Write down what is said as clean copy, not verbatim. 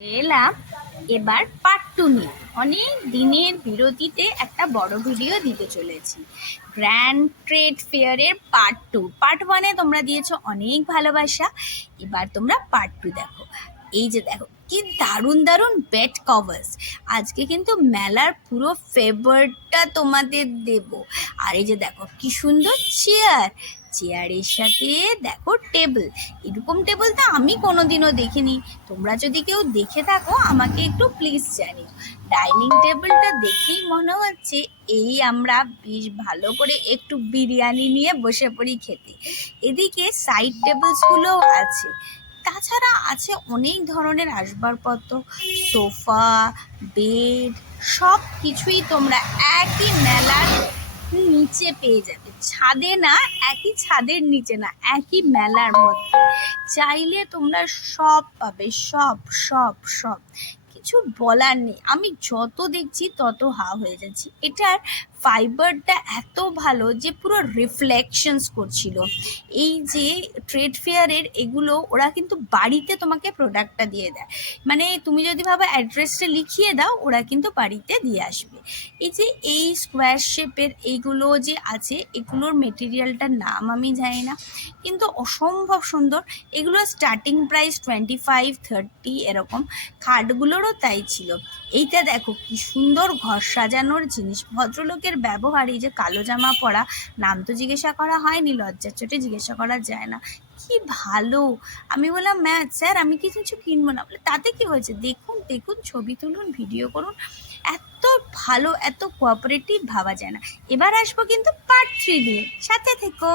এলাম এবার পার্ট 2 নিয়ে। অনেক দিনের বিরতিতে একটা বড় ভিডিও দিতে চলেছি। গ্র্যান্ড ট্রেড ফেয়ারের পার্ট 1-এ তোমরা দিয়েছো অনেক ভালোবাসা, এবার তোমরা পার্ট 2 দেখো। এই যে দেখো কি দারুণ দারুণ বেড কভার্স, আজকে কিন্তু মেলার পুরো ফেভারটা তোমাদের দেব। আর এই যে দেখো কি সুন্দর চেয়ারের সাথে দেখো টেবিল, এরকম টেবিল তো আমি কোনোদিনও দেখিনি। তোমরা যদি কেউ দেখে থাকো আমাকে একটু প্লিজ জানিও। ডাইনিং টেবিলটা দেখেই মনে হচ্ছে এই আমরা বেশ ভালো করে একটু বিরিয়ানি নিয়ে বসে পড়ি খেতে। এদিকে সাইড টেবিলসগুলোও আছে, তাছাড়া আছে অনেক ধরনের আসবাবপত্র, সোফা, বেড, সব কিছুই তোমরা একই মেলার নিচে পেয়ে যাবে। ছাদে না, একই ছাদের নিচে না, একই মেলার মধ্যে চাইলে তোমরা সব পাবে, সব সব সব কিছু বলার নেই। আমি যত দেখছি তত হা হয়ে যাচ্ছি। এটার ফাইবারটা এত ভালো যে পুরো রিফ্লেকশনস করছিল। এই যে ট্রেড ফেয়ারের এগুলো ওরা কিন্তু বাড়িতে তোমাকে প্রোডাক্টটা দিয়ে দেয়, মানে তুমি যদি ভাবো অ্যাড্রেসটা লিখিয়ে দাও ওরা কিন্তু বাড়িতে দিয়ে আসবে। এই যে এই স্কোয়ার শেপের এইগুলো যে আছে, এগুলোর মেটেরিয়ালটার নাম আমি জানি না, কিন্তু অসম্ভব সুন্দর। এগুলো স্টার্টিং প্রাইস 25-30 এরকম। খাটগুলোরও তাই ছিল। এইটা দেখো কি সুন্দর ঘর সাজানোর জিনিস, ভদ্রলোকের ব্যবহার। এই যে কালো জামা পরা, নাম তো জিজ্ঞাসা করা হয়নি, লজ্জার চোটে জিজ্ঞাসা করা যায় না। কি ভালো। আমি বললাম স্যার আমি কিছু কিনবো না, বলে তাতে কি হয়েছে, দেখুন দেখুন, ছবি তুলুন, ভিডিও করুন। এত ভালো, এত কোঅপারেটিভ ভাবা যায় না। এবার আসবো কিন্তু পার্ট 3 দিয়ে, সাথে থেকো।